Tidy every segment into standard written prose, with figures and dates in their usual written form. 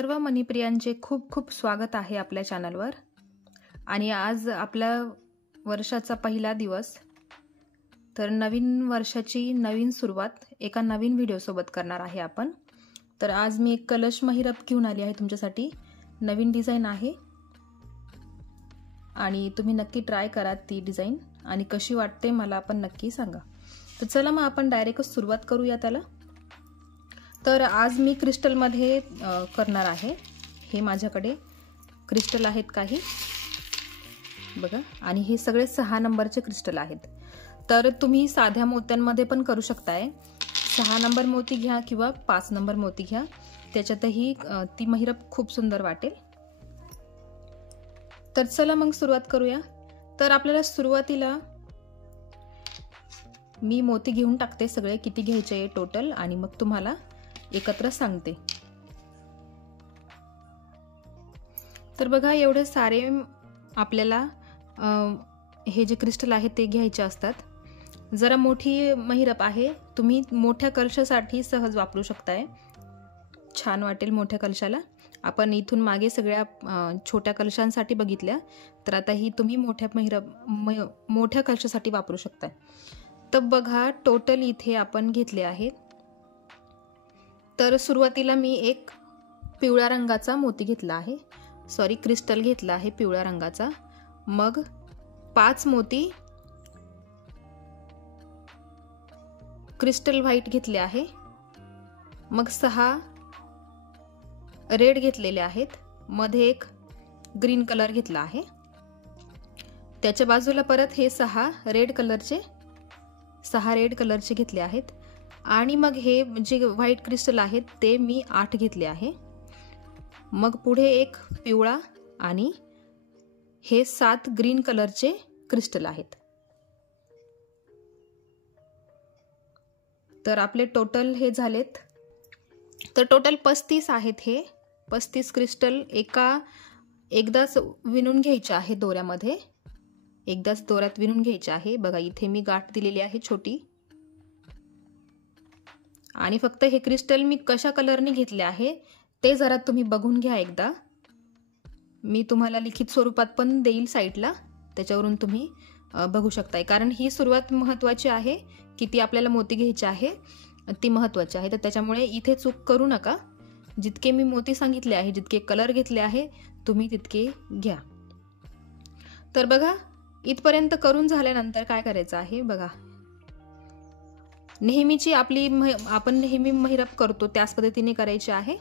सर्व मनीप्रियांचे खूप खूप स्वागत आहे आपल्या चॅनलवर। आणि आज आपल्या वर्षाचा पहिला दिवस, तर नवीन वर्षाची नवीन सुरुवात एका नवीन व्हिडिओ सोबत करणार आहे आपण। तर आज मी एक कलश महिरप घेऊन आली आहे तुमच्यासाठी। नवीन डिझाइन आहे आणि तुम्ही नक्की ट्राय करा ती डिझाइन, आणि कशी वाटते मला पण नक्की सांगा। तर चला मग आपण डायरेक्ट सुरुवात करूया त्याला। तर आज मी क्रिस्टल मध्ये करणार आहे। हे माझ्याकडे क्रिस्टल आहेत काही बघा, आणि हे सगळे 6 नंबरचे क्रिस्टल आहेत। तर तुम्ही साध्या मोत्यांमध्ये पण करू शकताय। 6 नंबर मोती घ्या किंवा 5 नंबर मोती घ्या, त्याच्यातही ती महिरप खूप सुंदर वाटेल। तर चला मग सुरुवात करूया। तर आपल्याला सुरुवातीला मी मोती घेऊन टाकते सगळे किती घ्यायचे टोटल, आणि मग तुम्हाला एकत्र सांगते। तर बघा, एवढे सारे आपल्याला हे जे क्रिस्टल आहे ते घ्यायचे असतात। जरा मोठी महिरप आहे, तुम्ही मोठ्या कलशासाठी सहज वापरू शकताय, छान वाटेल मोठ्या कलशाला। आपण इथून मागे सगळ्या छोट्या कलशांसाठी बघितल्या, तर आता ही तुम्ही मोठ्या कलशासाठी वापरू शकताय। तर बघा, टोटल इथे आपण घेतले आहेत। तर सुरुवातीला मी एक पिवळ्या रंगाचा मोती घेतला आहे, सॉरी क्रिस्टल घेतला आहे पिवळ्या रंगाचा। मग 5 मोती क्रिस्टल व्हाईट घेतले आहे। मग 6 रेड घेतलेले आहेत, मध्ये एक ग्रीन कलर घेतला आहे, त्याच्या बाजूला परत हे 6 रेड कलरचे घेतले आहेत। आणि मग हे जे व्हाईट क्रिस्टल आहेत ते मी 8 घेतले आहे। मग पुढे एक पिवळा आणि हे 7 ग्रीन कलरचे क्रिस्टल आहेत। तर आपले टोटल हे झालेत, तर टोटल 35 आहेत। हे 35 क्रिस्टल एकदाच विणून घ्यायचे आहे दोऱ्यामध्ये, एकदाच दोऱ्यात विणून घ्यायचे आहे। बघा, इथे मी गाठ दिलेली आहे छोटी। आणि फक्त हे क्रिस्टल मी कशा कलरने घेतले आहे ते जरा तुम्ही बघून घ्या एकदा। मी तुम्हाला लिखित स्वरूपात पण देईल साईडला, त्याच्यावरून तुम्ही बघू शकताय। कारण ही सुरुवात महत्त्वाची आहे, किती आपल्याला मोती घ्यायचे आहे ती महत्त्वाची आहे। तर त्याच्यामुळे इथे चूक करू नका। जितके मी मोती सांगितले आहे, जितके कलर घेतले आहे, तुम्ही तितके घ्या। तर बघा, इथपर्यंत करून झाल्यानंतर काय करायचं आहे बघा, नेहमीची आपण नेहमी महिरप करतो त्याच पद्धतीने करायची आहे,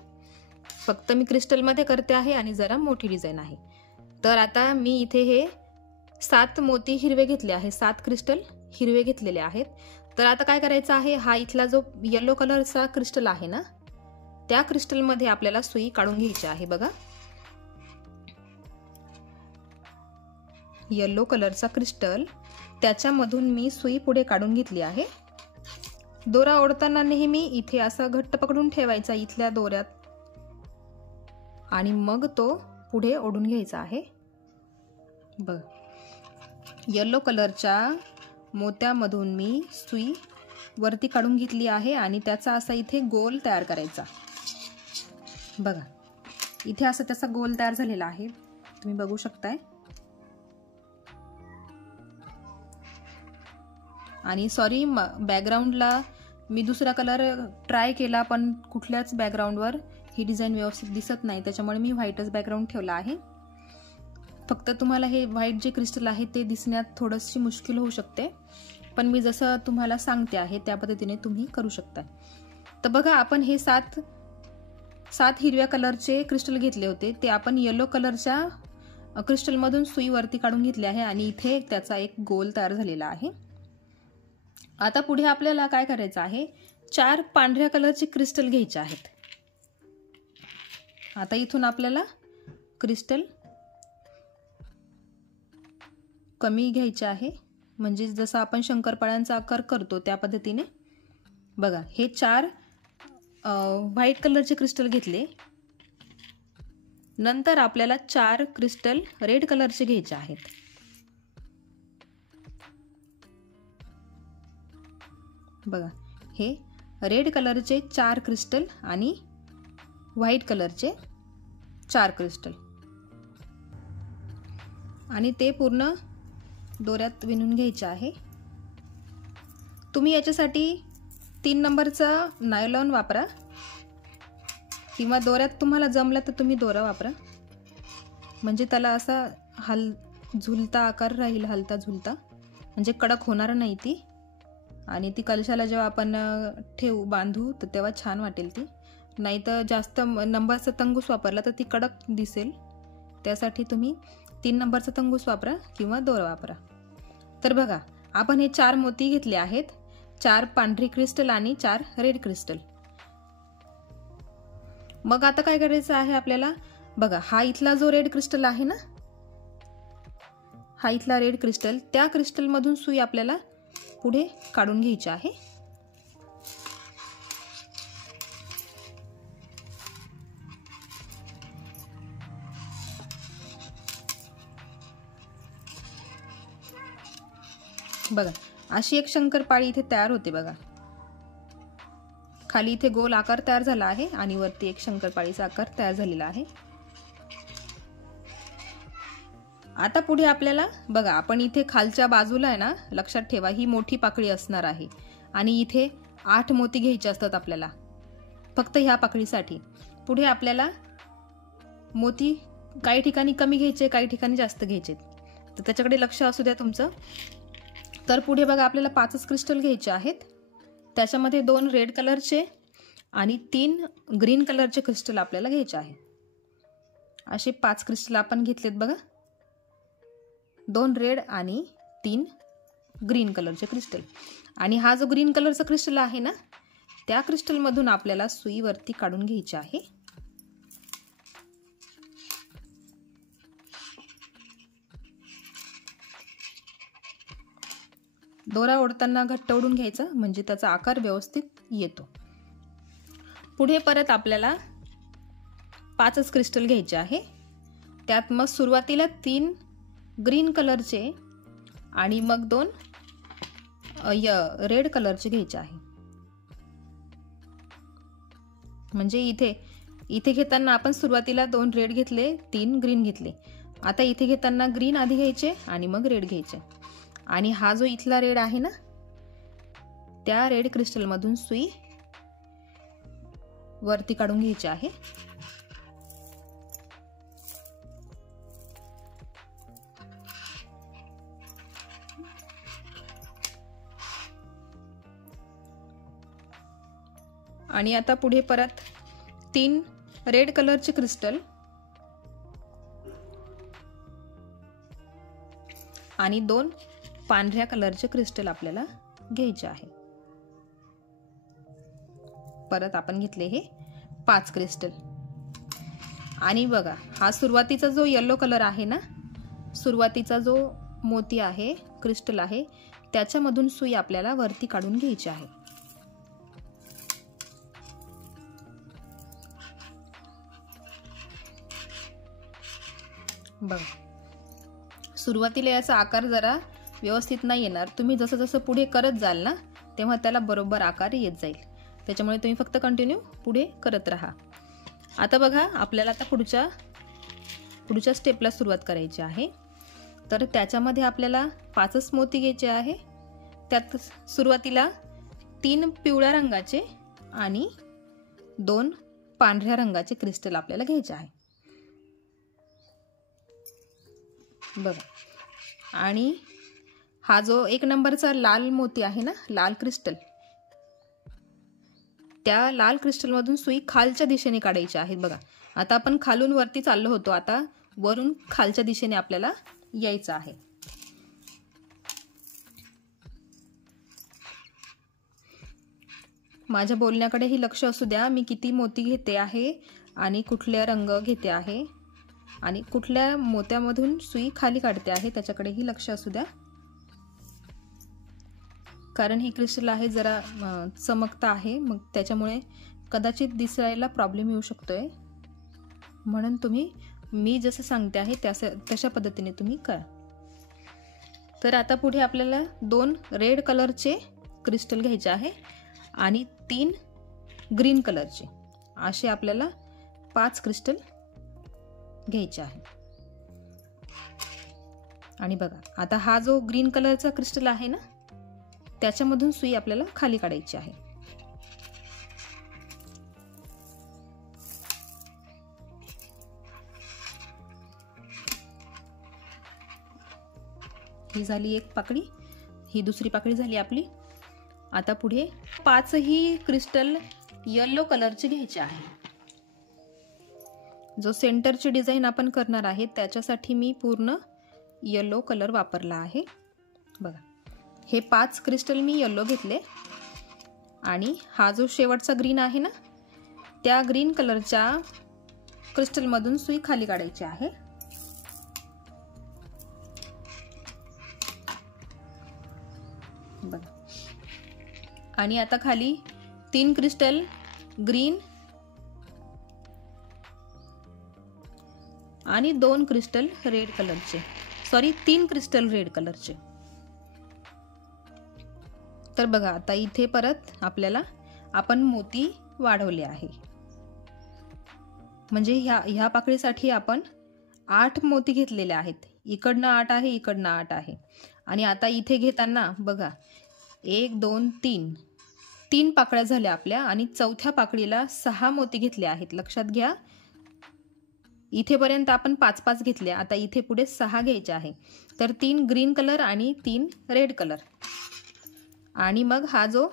फक्त मी क्रिस्टल मध्ये करते आहे आणि जरा मोठी डिझाइन आहे। तर आता मी इथे हे 7 मोती हिरवे घेतले आहे, 7 क्रिस्टल हिरवे घेतलेले आहेत। तर आता काय करायचं आहे, हा इथला जो येलो कलरचा क्रिस्टल आहे ना, त्या क्रिस्टल मध्ये आपल्याला सुई काढून घ्यायची आहे। बघा, येलो कलरचा क्रिस्टल, त्याच्यामधून मी सुई पुढे काढून घेतली आहे। दोरा ओढताना नेहमी इथे असा घट्ट पकडून ठेवायचा इथल्या दोऱ्यात, आणि मग तो पुढे ओढून घ्यायचा आहे। बघ, येलो कलरच्या मोत्यामधून मी सुई वरती काढून घेतली आहे आणि त्याचा असा इथे गोल तयार करायचा। बघा, इथे असं त्याचा गोल तयार झालेला आहे, तुम्ही बघू शकताय। आणि सॉरी, बॅकग्राऊंडला मी दुसरा कलर ट्राय केला, पण कुठल्याच बॅकग्राऊंडवर ही डिझाइन व्यवस्थित दिसत नाही, त्याच्यामुळे मी व्हाईटच बॅकग्राऊंड ठेवला आहे। फक्त तुम्हाला हे व्हाईट जे क्रिस्टल आहे ते दिसण्यात थोडीशी मुश्किल होऊ शकते, पण मी जसं तुम्हाला सांगते आहे त्या पद्धतीने तुम्ही करू शकता। तर बघा, आपण हे 7 हिरव्या कलरचे क्रिस्टल घेतले होते, ते आपण येलो कलरच्या क्रिस्टल मधून सुई वरती काढून घेतले आहे, आणि इथे त्याचा एक गोल तयार झालेला आहे। आता पुढे आपल्याला काय करायचं आहे, 4 पांढऱ्या कलरचे क्रिस्टल घ्यायचे आहेत। आता इथून आपल्याला क्रिस्टल कमी घ्यायचे आहे, म्हणजे जसं आपण शंकरपाळ्यांचा आकार करतो त्या पद्धतीने। बघा, हे 4 व्हाईट कलरचे क्रिस्टल घेतले, नंतर आपल्याला 4 क्रिस्टल रेड कलरचे घ्यायचे आहेत। बघा, हे रेड कलरचे 4 क्रिस्टल आणि व्हाईट कलरचे 4 क्रिस्टल आणि ते पूर्ण दोऱ्यात विणून घ्यायचे आहे। तुम्ही याच्यासाठी 3 नंबरचा नायलॉन वापरा किंवा दोऱ्यात तुम्हाला जमलं तर तुम्ही दोरा वापरा, म्हणजे त्याला असा झुलता आकार राहील, हलता झुलता, म्हणजे कडक होणार नाही ती, आणि ती कलशाला जेव्हा आपण बांधू तर तेव्हा छान वाटेल ती। नाही तर जास्त नंबरचा तंगूस वापरला तर ती कडक दिसेल, त्यासाठी तुम्ही 3 नंबरचा तंगूस वापरा किंवा दोरा वापरा। तर बघा, आपण हे 4 मोती घेतले आहेत, 4 पांढरी क्रिस्टल आणि 4 रेड क्रिस्टल। मग आता काय करायचं आहे आपल्याला, बघा हा इथला जो रेड क्रिस्टल आहे ना, हा इथला रेड क्रिस्टल, त्या क्रिस्टल मधून सुई आपल्याला पुढे काढून घ्यायची आहे। बघा अशी एक शंकरपाळी इथे तयार होते बघा, खाली इथे गोल आकार तयार झाला आहे आणि वरती एक शंकरपाळीचा आकार तयार झालेला आहे। आता पुढे आपल्याला बघा, आपण इथे खालच्या बाजूला आहे ना, लक्षात ठेवा ही मोठी पाकळी असणार आहे आणि इथे 8 मोती घ्यायचे असतात आपल्याला फक्त ह्या पाकळीसाठी। पुढे आपल्याला मोती काही ठिकाणी कमी घ्यायचे, काही ठिकाणी जास्त घ्यायचे, तर त्याच्याकडे लक्ष असू द्या तुमचं। तर पुढे बघा आपल्याला 5 क्रिस्टल घ्यायचे आहेत, त्याच्यामध्ये 2 रेड कलरचे आणि 3 ग्रीन कलरचे क्रिस्टल आपल्याला घ्यायचे आहे। असे 5 क्रिस्टल आपण घेतलेत बघा, 2 रेड आणि 3 ग्रीन कलरचे क्रिस्टल। आणि हा जो ग्रीन कलरचा क्रिस्टल आहे ना, त्या क्रिस्टल मधून आपल्याला सुई वरती काढून घ्यायची आहे। दोरा ओढताना घट्ट ओढून घ्यायचा, म्हणजे त्याचा आकार व्यवस्थित येतो। पुढे परत आपल्याला 5 क्रिस्टल घ्यायचे आहे, त्यात मग सुरुवातीला 3 ग्रीन कलरचे आणि मग 2 रेड कलरचे घ्यायचे आहे। म्हणजे इथे घेताना आपण सुरुवातीला 2 रेड घेतले, 3 ग्रीन घेतले, आता इथे घेताना ग्रीन आधी घ्यायचे आणि मग रेड घ्यायचे। आणि हा जो इथला रेड आहे ना, त्या रेड क्रिस्टल मधून सुई वरती काढून घ्यायची आहे। आणि आता पुढे परत 3 रेड कलरचे क्रिस्टल आणि 2 पांढऱ्या कलरचे क्रिस्टल आपल्याला घ्यायचे आहे। परत आपण घेतले हे 5 क्रिस्टल। आणि बघा हा सुरुवातीचा जो येलो कलर आहे ना, सुरुवातीचा जो मोती आहे, क्रिस्टल आहे, त्याच्यामधून सुई आपल्याला वरती काढून घ्यायची आहे। बघा सुरुवातीला याचा आकार जरा व्यवस्थित नाही येणार, तुम्ही जसं जसं पुढे करत जाल ना, तेव्हा त्याला बरोबर आकार येत जाईल, त्याच्यामुळे तुम्ही फक्त कंटिन्यू पुढे करत राहा। आता बघा आपल्याला आता पुढच्या स्टेपला सुरुवात करायची आहे। तर त्याच्यामध्ये आपल्याला 5 मोती घ्यायचे आहे, त्यात सुरुवातीला 3 पिवळ्या रंगाचे आणि 2 पांढऱ्या रंगाचे क्रिस्टल आपल्याला घ्यायचे आहे बघा। आणि हा जो 1 नंबरचा लाल मोती आहे ना, लाल क्रिस्टल, त्या लाल क्रिस्टल मधून सुई खालच्या दिशेने काढायची आहे बघा। आता आपण खालून वरती चाललो होतो, आता वरून खालच्या दिशेने आपल्याला यायचं आहे। माझ्या बोलण्याकडेही लक्ष असू द्या, मी किती मोती घेते आहे आणि कुठल्या रंग घेते आहे आणि कुठल्या मोत्यामधून सुई खाली काढते आहे, त्याच्याकडेही लक्ष असू द्या, कारण ही क्रिस्टल आहे जरा चमकता आहे, मग त्याच्यामुळे कदाचित दिसायला प्रॉब्लेम येऊ शकतोय, म्हणून तुम्ही मी जसं सांगते आहे तशा पद्धतीने तुम्ही करा। तर आता पुढे आपल्याला 2 रेड कलरचे क्रिस्टल घ्यायचे आहे आणि 3 ग्रीन कलरचे, असे आपल्याला 5 क्रिस्टल घ्यायचे आहे. आणि बघा आता हा जो ग्रीन कलरचा क्रिस्टल आहे ना, त्याच्यामधून सुई आपल्याला खाली काढायची आहे. ही झाली एक पाकळी, ही दुसरी पाकळी झाली आपली. आता पुढे 5ही क्रिस्टल येलो कलरचे घ्यायचे आहे. जो सेंटरची डिझाईन आपण करणार आहे त्याच्यासाठी मी पूर्ण येलो कलर वापरला आहे. बघा हे 5 क्रिस्टल मी येलो घेतले आणि हा जो शेवटचा ग्रीन आहे ना, त्या ग्रीन कलरच्या क्रिस्टलमधून सुई खाली काढायची आहे. बघा आणि आता खाली 3 क्रिस्टल ग्रीन आणि 2 क्रिस्टल रेड कलरचे, 3 क्रिस्टल रेड कलरचे. तर बघा आता इथे परत आपल्याला आपण मोती वाढवले आहे. म्हणजे ह्या पाकळीसाठी आपण 8 मोती घेतलेले आहेत. इकडनं 8 आहे, इकडनं 8 आहे. आणि आता इथे घेताना बघा 1 2 3 पाकळ्या झाल्या आपल्या आणि चौथ्या पाकळीला 6 मोती घेतले आहेत. लक्षात घ्या, इथेपर्यंत आपण 5-5 घेतले. आता इथे पुढे 6 घ्यायचे आहे. तर 3 ग्रीन कलर आणि 3 रेड कलर. आणि मग हा जो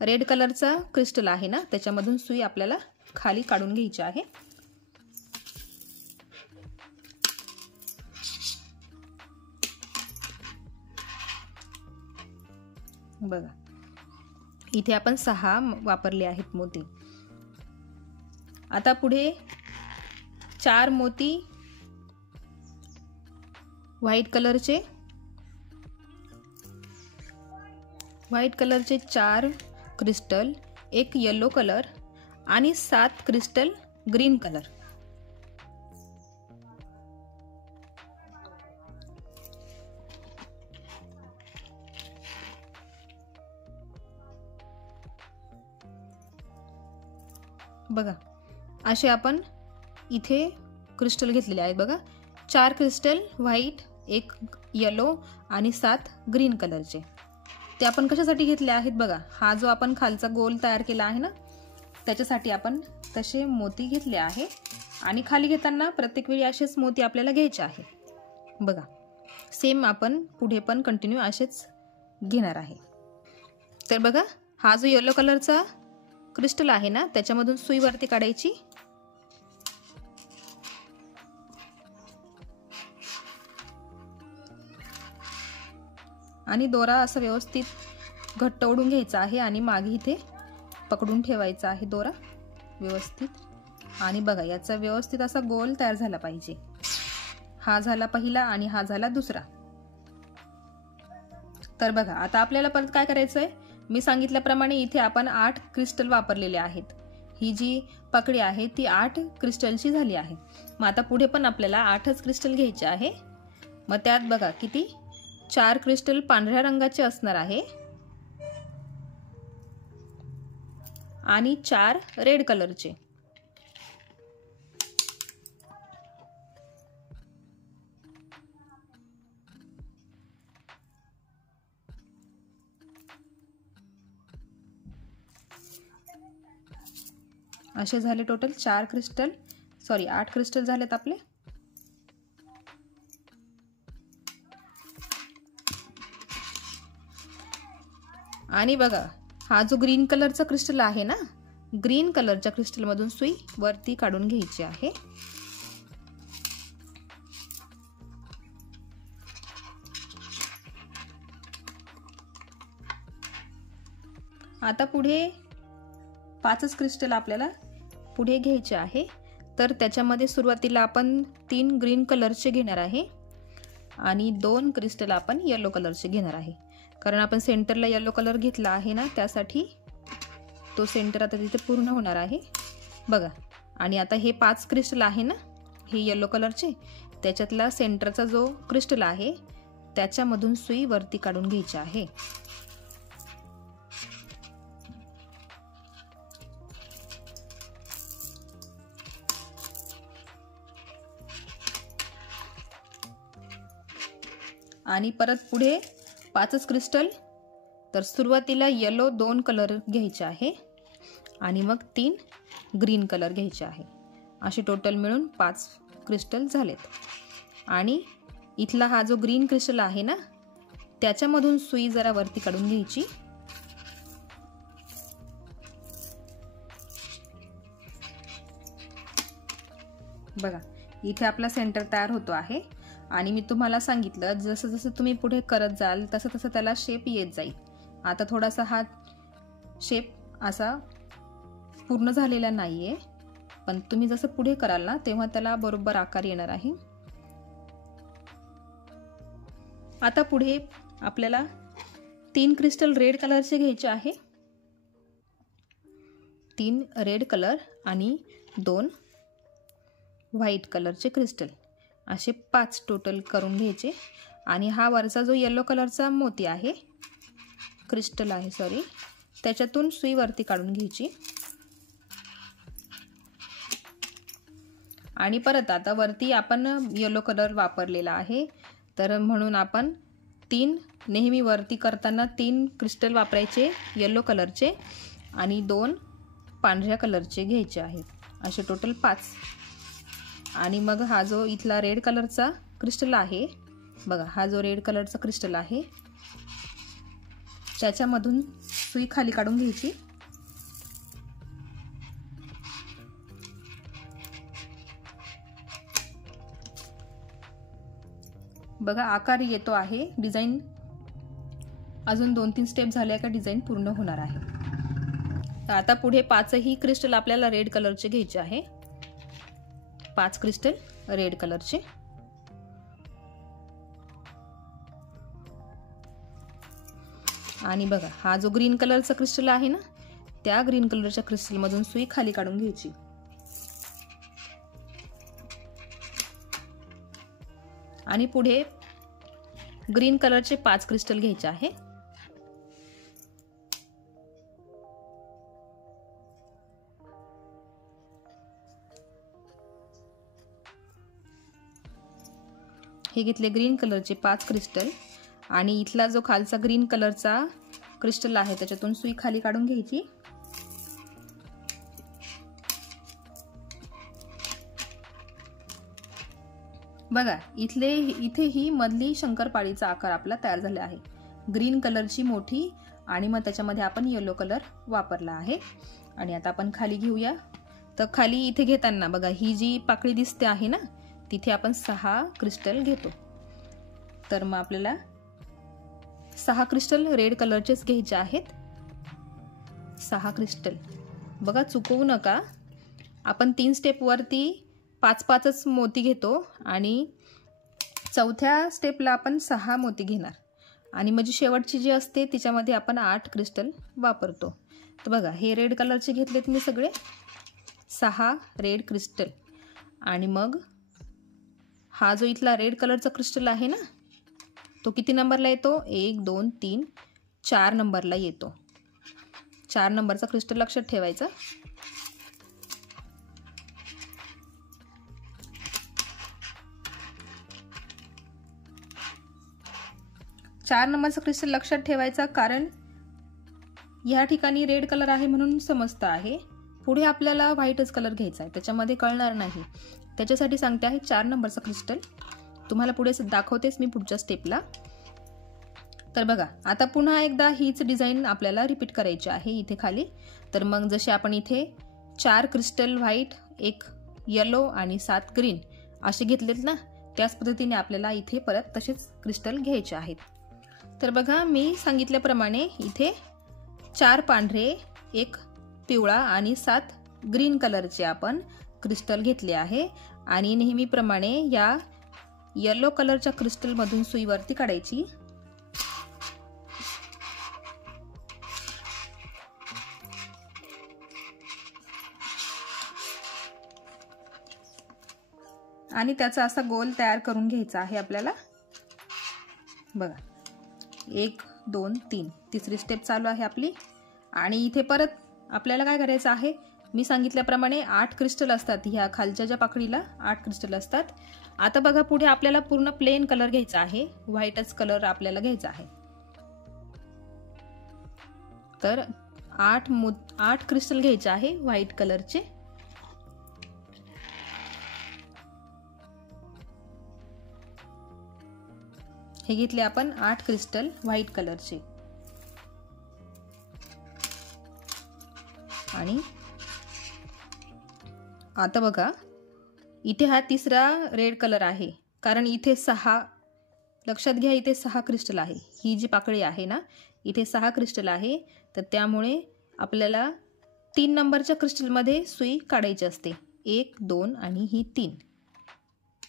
रेड कलरचा क्रिस्टल आहे ना, त्याच्यामधून सुई आपल्याला खाली काढून घ्यायची आहे. बघा इथे आपण 6 वापरले आहेत मोती. आता पुढे 4 मोती व्हाईट कलरचे 4 क्रिस्टल, 1 येलो कलर आणि 7 क्रिस्टल ग्रीन कलर. बघा असे आपण इथे क्रिस्टल घेतलेले आहेत. बघा 4 क्रिस्टल व्हाईट, 1 येलो आणि 7 ग्रीन कलरचे. ते आपण कशासाठी घेतले आहेत बघा, हा जो आपण खालचा गोल तयार केला आहे ना, त्याच्यासाठी आपण तसे मोती घेतले आहे. आणि खाली घेताना प्रत्येक वेळी असेच मोती आपल्याला घ्यायचे आहे. बघा सेम आपण पुढे पण कंटिन्यू असेच घेणार आहे. तर बघा हा जो येलो कलरचा क्रिस्टल आहे ना, त्याच्यामधून सुई वरती काढायची. आणि दोरा असं व्यवस्थित घट्ट ओढून घ्यायचा आहे आणि मागे इथे पकडून ठेवायचा आहे दोरा व्यवस्थित. आणि बघा याचा व्यवस्थित असा गोल तयार झाला पाहिजे. हा झाला पहिला आणि हा झाला दुसरा. तर बघा आता आपल्याला परत काय करायचंय, मी सांगितल्याप्रमाणे इथे आपण 8 क्रिस्टल वापरलेले आहेत. ही जी पकडी आहे ती 8 क्रिस्टलची झाली आहे. मग आता पुढे पण आपल्याला 8च क्रिस्टल घ्यायचे आहे. मग त्यात बघा किती 4 क्रिस्टल पांढऱ्या रंगाचे असणार आहे आणि 4 रेड कलरचे. असे झाले टोटल 8 क्रिस्टल झालेत आपले. आणि बघा हा जो ग्रीन कलरचा क्रिस्टल आहे ना, ग्रीन कलरच्या क्रिस्टल मधून सुई वरती काढून घ्यायची आहे. आता पुढे 5च क्रिस्टल आपल्याला पुढे घ्यायचे आहे. तर त्याच्यामध्ये सुरुवातीला आपण 3 ग्रीन कलरचे घेणार आहे आणि 2 क्रिस्टल आपण येलो कलरचे घेणार आहे. कारण आपण सेंटरला येलो कलर घेतला आहे ना, त्यासाठी तो सेंटर आता तिथे पूर्ण होणार आहे. बघा आणि आता हे 5 क्रिस्टल आहे ना, हे येलो कलरचे, त्याच्यातला सेंटरचा जो क्रिस्टल आहे त्याच्यामधून सुई वरती काढून घ्यायची आहे. आणि परत पुढे 5च क्रिस्टल. तर सुरुवातीला येलो 2 कलर घ्यायचे आहे आणि मग 3 ग्रीन कलर घ्यायचे आहे. असे टोटल मिळून 5 क्रिस्टल झालेत. आणि इथला हा जो ग्रीन क्रिस्टल आहे ना, त्याच्यामधून सुई जरा वरती काढून घ्यायची. बघा इथे आपला सेंटर तयार होतो आहे. आणि मी तुम्हाला सांगितलं जसं जसं तुम्ही पुढे करत जाल तसं तसं त्याला शेप येत जाईल. आता थोडासा हा शेप असा पूर्ण झालेला नाहीये, पण तुम्ही जसं पुढे कराल ना तेव्हा त्याला बरोबर आकार येणार आहे. आता पुढे आपल्याला 3 क्रिस्टल रेड कलरचे घ्यायचे आहे. 3 रेड कलर आणि 2 व्हाईट कलरचे क्रिस्टल, असे 5 टोटल करून घ्यायचे. आणि हा वरचा जो येलो कलरचा मोती आहे, क्रिस्टल आहे सॉरी, त्याच्यातून सुई वरती काढून घ्यायची. आणि परत आता वरती आपण येलो कलर वापरलेला आहे, तर म्हणून आपण 3 नेहमी वरती करताना 3 क्रिस्टल वापरायचे येलो कलरचे आणि 2 पांढऱ्या कलरचे घ्यायचे आहेत. असे टोटल 5. आणि मग हा जो इथला रेड कलरचा क्रिस्टल आहे बघा, हा जो रेड कलरचा क्रिस्टल आहे त्याच्यामधून सुई खाली काढून घ्यायची. बघा आकार येतो आहे. डिझाईन अजून 2-3 स्टेप झाल्या का डिझाईन पूर्ण होणार आहे. तर आता पुढे 5ही क्रिस्टल आपल्याला रेड कलरचे घ्यायचे आहे. 5 क्रिस्टल रेड कलरचे. आणि बघा हा जो ग्रीन कलरचा क्रिस्टल आहे ना, त्या ग्रीन कलरच्या क्रिस्टल मधून सुई खाली काढून घ्यायची. आणि पुढे ग्रीन कलरचे 5 क्रिस्टल घ्यायचे आहे. हे घेतले ग्रीन कलरचे 5 क्रिस्टल. आणि इथला जो खालचा ग्रीन कलरचा क्रिस्टल आहे त्याच्यातून सुई खाली काढून घ्यायची. बघा इथे ही मधली शंकरपाळीचा आकार आपला तयार झाला आहे. ग्रीन कलरची मोठी आणि मग त्याच्यामध्ये आपण येलो कलर वापरला आहे. आणि आता आपण खाली घेऊया. तर खाली इथे घेताना बघा ही जी पाकळी दिसते आहे ना, तिथे आपण 6 क्रिस्टल घेतो. तर मग आपल्याला 6 क्रिस्टल रेड कलरचेच घ्यायचे आहेत. 6 क्रिस्टल बघा चुकवू नका. आपण 3 स्टेप वरती 5-5च मोती घेतो आणि चौथ्या स्टेपला आपण 6 मोती घेणार. आणि म्हणजे शेवटची जी असते तिच्यामध्ये आपण 8 क्रिस्टल वापरतो. तर बघा हे रेड कलरचे घेतलेत मी सगळे 6 रेड क्रिस्टल. आणि मग हा जो इथला रेड कलरचा क्रिस्टल आहे ना, तो किती नंबरला येतो? 1 2 3 4 नंबरला येतो. 4 नंबरचा क्रिस्टल लक्षात ठेवायचा. चार नंबरचा क्रिस्टल लक्षात ठेवायचा, कारण या ठिकाणी रेड कलर आहे म्हणून समजतं आहे. पुढे आपल्याला व्हाईटच कलर घ्यायचा आहे, त्याच्यामध्ये कळणार नाही. त्याच्यासाठी सांगते आहे 4 नंबरचा क्रिस्टल. तुम्हाला पुढे दाखवतेच मी पुढच्या स्टेपला. तर बघा आता पुन्हा एकदा हीच डिझाईन आपल्याला रिपीट करायची आहे इथे खाली. तर मग जसे आपण इथे 4 क्रिस्टल व्हाईट, 1 येलो आणि 7 ग्रीन असे घेतलेत ना, त्याच पद्धतीने आपल्याला इथे परत तसेच क्रिस्टल घ्यायचे आहेत. तर बघा मी सांगितल्याप्रमाणे इथे 4 पांढरे, 1 पिवळा आणि 7 ग्रीन कलरचे आपण क्रिस्टल घेतले आहे. आणि नेहमीप्रमाणे या येलो कलरच्या क्रिस्टल मधून सुई वरती काढायची. आणि त्याचा असा गोल तयार करून घ्यायचा आहे आपल्याला. बघा 1 2 3 तिसरी स्टेप चालू आहे आपली. आणि इथे परत आपल्याला काय करायचं आहे, मी सांगितल्याप्रमाणे 8 क्रिस्टल असतात. ह्या खालच्या ज्या पाकळीला 8 क्रिस्टल असतात. आता बघा पुढे आपल्याला पूर्ण प्लेन कलर घ्यायचा आहे, व्हाईटच कलर आपल्याला घ्यायचा आहे. तर 8 क्रिस्टल घ्यायचे आहे व्हाईट कलरचे. हे घेतले आपण 8 क्रिस्टल व्हाईट कलरचे. आणि आता बघा इथे हा तिसरा रेड कलर आहे, कारण इथे 6, लक्षात घ्या इथे 6 क्रिस्टल आहे. ही जी पाकळी आहे ना इथे 6 क्रिस्टल आहे. तर त्यामुळे आपल्याला 3 नंबरच्या क्रिस्टलमध्ये सुई काढायची असते. 1, 2 आणि ही 3.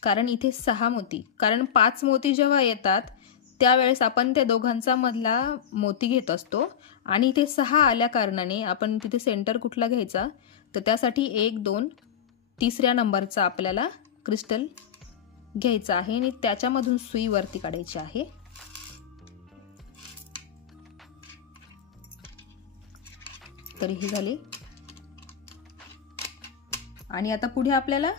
कारण इथे 6 मोती, कारण 5 मोती जेव्हा येतात त्यावेळेस आपण त्या दोघांचा मधला मोती घेत असतो. आणि इथे 6 आल्या कारणाने आपण तिथे सेंटर कुठला घ्यायचा, तर त्यासाठी 1, 2 तिसऱ्या नंबरचा आपल्याला क्रिस्टल घ्यायचा आहे आणि त्याच्यामधून सुई वरती काढायची आहे. तर हे झाले. आणि आता पुढे आपल्याला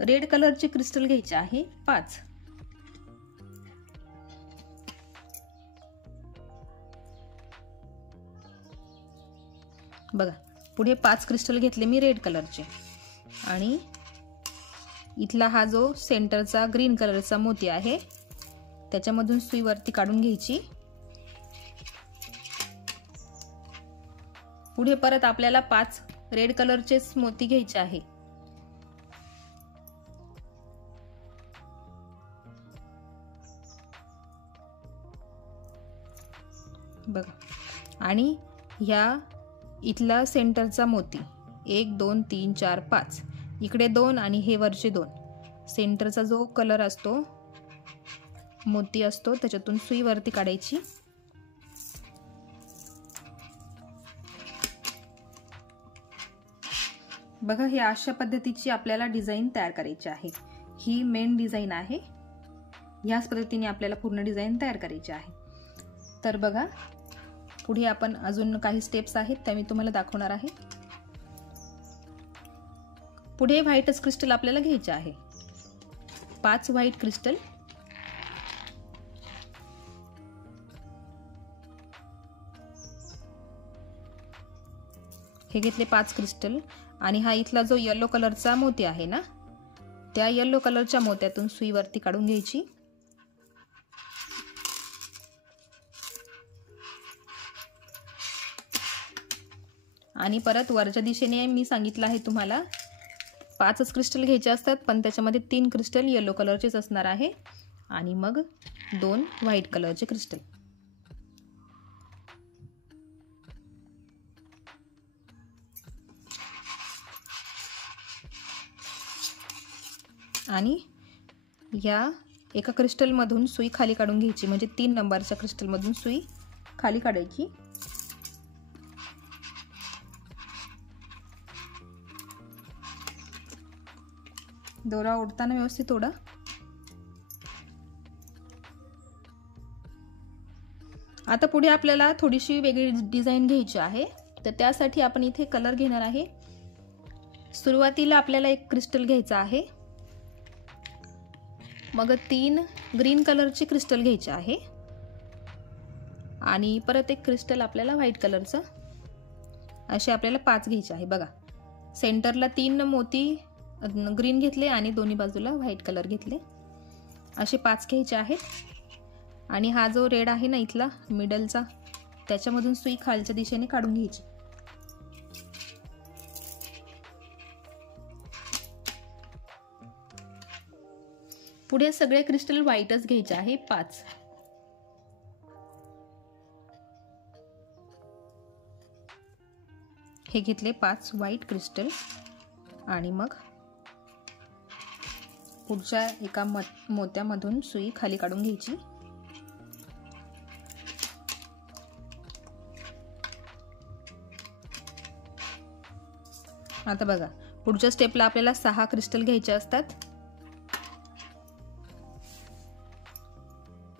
रेड कलरचे क्रिस्टल घ्यायचे आहे 5. बघा पुढे 5 क्रिस्टल घेतले मी रेड कलरचे. आणि इथला हा जो सेंटरचा ग्रीन कलरचा मोती आहे त्याच्यामधून सुई वरती काढून घ्यायची. पुढे परत आपल्याला 5 रेड कलरचेच मोती घ्यायचे आहे. बघा आणि ह्या इथला सेंटरचा मोती 1, 2, 3, 4, 5 इकडे 2 आणि हे वरचे 2 सेंटरचा जो कलर असतो मोती असतो त्याच्यातून सुई वरती काढायची. बघा हे अशा पद्धतीची आपल्याला डिझाईन तयार करायची आहे. ही मेन डिझाईन आहे. ह्याच पद्धतीने आपल्याला पूर्ण डिझाईन तयार करायची आहे. तर बघा पुढे आपण अजून काही स्टेप्स आहेत त्या मी तुम्हाला दाखवणार आहे. पुढे व्हाईटच क्रिस्टल आपल्याला घ्यायचे आहे. 5 व्हाईट क्रिस्टल. हे घेतले 5 क्रिस्टल. आणि हा इथला जो येलो कलरचा मोती आहे ना त्या येलो कलरच्या मोत्यातून सुई वरती काढून घ्यायची. आणि परत वरच्या दिशेने मी सांगितलं आहे तुम्हाला 5च क्रिस्टल घ्यायचे असतात, पण त्याच्यामध्ये 3 क्रिस्टल येलो कलरचेच असणार आहे आणि मग 2 व्हाईट कलरचे क्रिस्टल. आणि या एका क्रिस्टलमधून सुई खाली काढून घ्यायची, म्हणजे 3 नंबरच्या क्रिस्टलमधून सुई खाली काढायची. दोरा ओढताना व्यवस्थित ओढा. आता पुढे आपल्याला थोडीशी वेगळी डिझाईन घ्यायची आहे. तर त्यासाठी आपण इथे कलर घेणार आहे. सुरुवातीला आपल्याला एक क्रिस्टल घ्यायचा आहे, मग 3 ग्रीन कलरचे क्रिस्टल घ्यायचे आहे आणि परत एक क्रिस्टल आपल्याला व्हाईट कलरचं. असे आपल्याला 5 घ्यायचे आहे. बघा सेंटरला 3 मोती ग्रीन घेतले आणि दोन्ही बाजूला व्हाईट कलर घेतले. असे 5 घ्यायचे आहेत. आणि हा जो रेड आहे ना इथला मिडलचा त्याच्यामधून सुई खालच्या दिशेने काढून घ्यायची. पुढे सगळे क्रिस्टल व्हाईटच घ्यायचे आहे 5. हे घेतले 5 व्हाईट क्रिस्टल. आणि मग पुढच्या एका मोत्यामधून सुई खाली काढून घ्यायची. आता बघा पुढच्या स्टेपला आपल्याला 6 क्रिस्टल घ्यायचे असतात.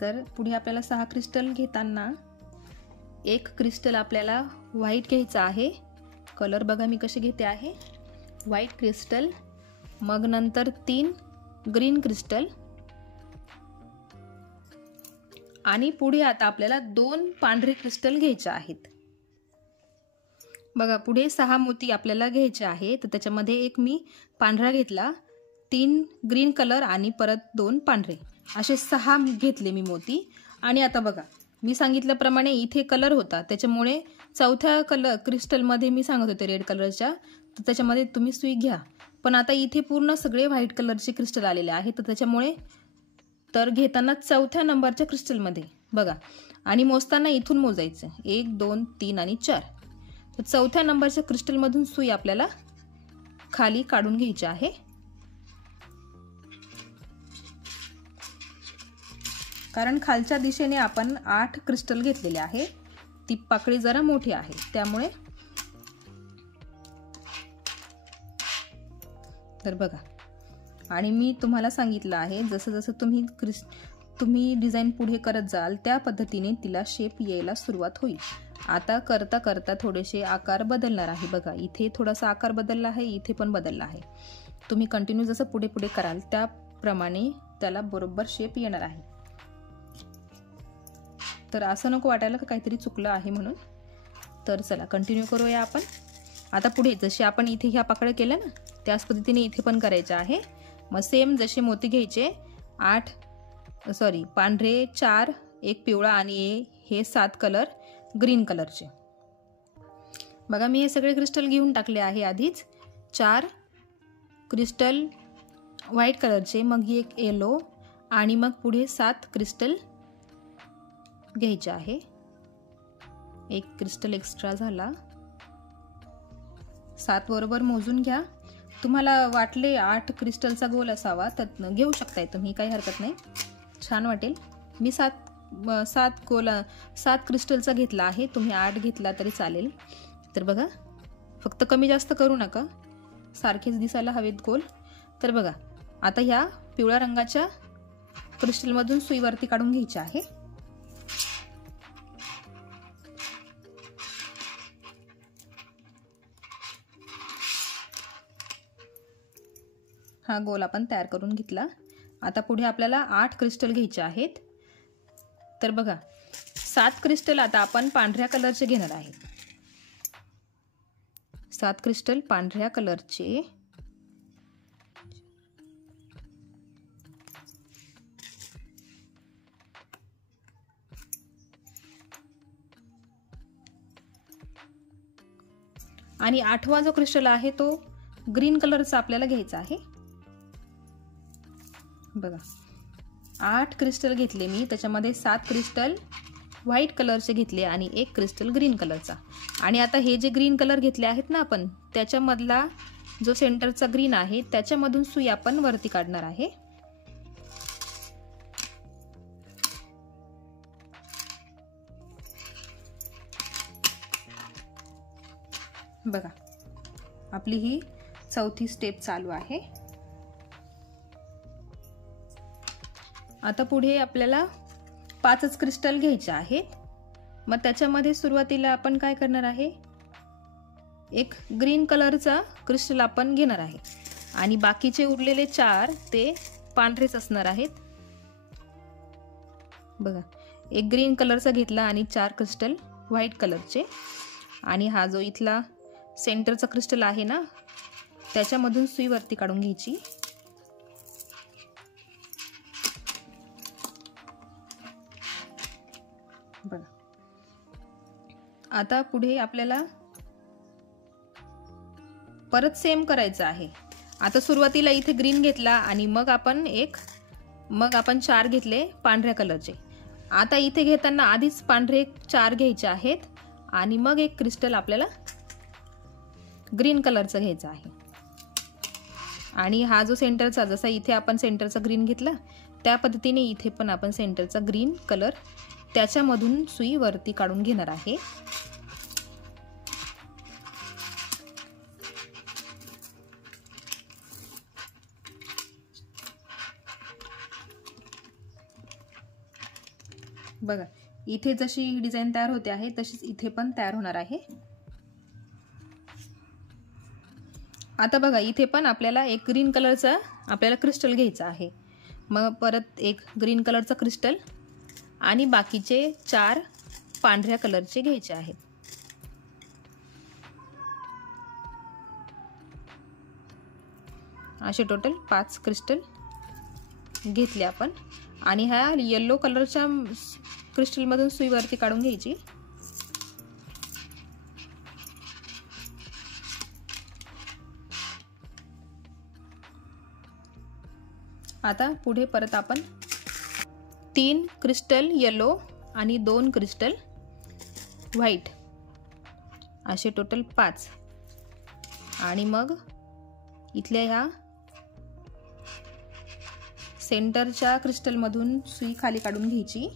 तर पुढे आपल्याला 6 क्रिस्टल घेताना एक क्रिस्टल आपल्याला व्हाईट घ्यायचा आहे कलर बघा मी कसे घेते आहे. व्हाईट क्रिस्टल, मग नंतर 3 ग्रीन क्रिस्टल आणि पुढे आता आपल्याला 2 पांढरे क्रिस्टल घ्यायचे आहेत. बघा पुढे 6 मोती आपल्याला घ्यायचे आहेत. तर त्याच्यामध्ये एक मी पांढरा घेतला, 3 ग्रीन कलर आणि परत 2 पांढरे, असे 6 घेतले मी मोती. आणि आता बघा मी सांगितल्याप्रमाणे इथे कलर होता, त्याच्यामुळे चौथ्या क्रिस्टलमध्ये मी सांगत होते रेड कलरच्या, तर त्याच्यामध्ये तुम्ही सुई घ्या. पण आता इथे पूर्ण सगळे व्हाईट कलरचे क्रिस्टल आलेले आहेत, तर त्याच्यामुळे तर घेताना चौथ्या नंबरच्या क्रिस्टलमध्ये बघा आणि मोजताना इथून मोजायचं 1 2 3 आणि 4. तर चौथ्या नंबरच्या क्रिस्टलमधून सुई आपल्याला खाली काढून घ्यायची आहे. कारण खालच्या दिशेने आपण 8 क्रिस्टल घेतलेले आहे, ती पाकळी जरा मोठी आहे त्यामुळे. तर बघा आणि मी तुम्हाला सांगितलं आहे जसं जसं तुम्ही डिझाईन पुढे करत जाल त्या पद्धतीने तिला शेप यायला सुरुवात होईल. आता करता करता थोडेसे आकार बदलणार आहे. बघा इथे थोडासा आकार बदलला आहे, इथे पण बदलला आहे. तुम्ही कंटिन्यू जसं पुढे पुढे कराल त्याप्रमाणे त्याला बरोबर शेप येणार आहे. तर असं नको वाटायला का काहीतरी चुकलं आहे म्हणून. तर चला कंटिन्यू करूया आपण. आता पुढे जसे आपण इथे ह्या पाकळ्या केल्या ना त्याच पद्धतीने इथे पण करायचं आहे. मग सेम जसे मोती घ्यायचे पांढरे 4, एक पिवळा आणि हे 7 कलर ग्रीन कलरचे. बघा मी हे सगळे क्रिस्टल घेऊन टाकले आहे आधीच. 4 क्रिस्टल व्हाईट कलरचे, मग एक येलो आणि मग पुढे 7 क्रिस्टल घ्यायचे आहे. एक क्रिस्टल एक्स्ट्रा झाला. 7 बरोबर मोजून घ्या. तुम्हाला वाटले 8 क्रिस्टलचा गोल असावा तर घेऊ शकताय तुम्ही, काही हरकत नाही, छान वाटेल. मी 7 क्रिस्टलचा घेतला आहे, तुम्ही 8 घेतला तरी चालेल. तर बघा फक्त कमी जास्त करू नका, सारखेच दिसायला हवेत गोल. तर बघा आता ह्या पिवळ्या रंगाच्या क्रिस्टलमधून सुई वरती काढून घ्यायची आहे. हा गोल आपण तयार करून घेतला. आता पुढे आपल्याला 8 क्रिस्टल घ्यायचे आहेत. तर बघा 7 क्रिस्टल आता आपण पांढऱ्या कलरचे घेणार आहे. 7 क्रिस्टल पांढऱ्या कलरचे. आणि 8वा जो क्रिस्टल आहे तो ग्रीन कलरचा आपल्याला घ्यायचा आहे. बघा 8 क्रिस्टल घेतले मी, त्याच्यामध्ये 7 क्रिस्टल व्हाईट कलरचे घेतले आणि एक क्रिस्टल ग्रीन कलरचा. आणि आता हे जे ग्रीन कलर घेतले आहेत ना आपण, त्याच्यामधला जो सेंटरचा ग्रीन आहे त्याच्यामधून सुई आपण वरती काढणार आहे. बघा आपली ही चौथी स्टेप चालू आहे. आता पुढे आपल्याला 5च क्रिस्टल घ्यायचे आहेत. मग त्याच्यामध्ये सुरुवातीला आपण काय करणार आहे, एक ग्रीन कलरचा क्रिस्टल आपण घेणार आहे आणि बाकीचे उरलेले 4 ते पांढरेच असणार आहेत. बघा एक ग्रीन कलरचा घेतला आणि 4 क्रिस्टल व्हाईट कलरचे. आणि हा जो इथला सेंटरचा क्रिस्टल आहे ना त्याच्यामधून सुई वरती काढून घ्यायची. बघा आता पुढे आपल्याला परत सेम करायचं आहे. आता सुरुवातीला इथे ग्रीन घेतला आणि मग आपण 4 घेतले पांढऱ्या कलरचे. आता इथे घेताना आधीच पांढरे 4 घ्यायचे आहेत आणि मग एक क्रिस्टल आपल्याला ग्रीन कलरचा घ्यायचा आहे. आणि हा जो सेंटरचा, जसा इथे आपण सेंटरचा ग्रीन घेतला त्या पद्धतीने इथे पण आपण सेंटरचा ग्रीन कलर त्याच्यामधून सुई वरती काढून घेणार आहे. बघा इथे जशी डिझाईन तयार होते आहे तशीच इथे पण तयार होणार आहे. आता बघा इथे पण आपल्याला एक ग्रीन कलरचा आपल्याला क्रिस्टल घ्यायचा आहे. मग परत एक ग्रीन कलरचा क्रिस्टल आणि बाकीचे 4 पांढऱ्या कलरचे घ्यायचे आहेत. असे टोटल 5 क्रिस्टल घेतले आपण आणि ह्या येलो कलरच्या क्रिस्टलमधून सुई वरती काढून घ्यायची. आता पुढे परत आपण 3 क्रिस्टल येलो आणि 2 क्रिस्टल व्हाईट असे टोटल 5 आणि मग इथल्या ह्या सेंटरच्या क्रिस्टलमधून सुई खाली काढून घ्यायची.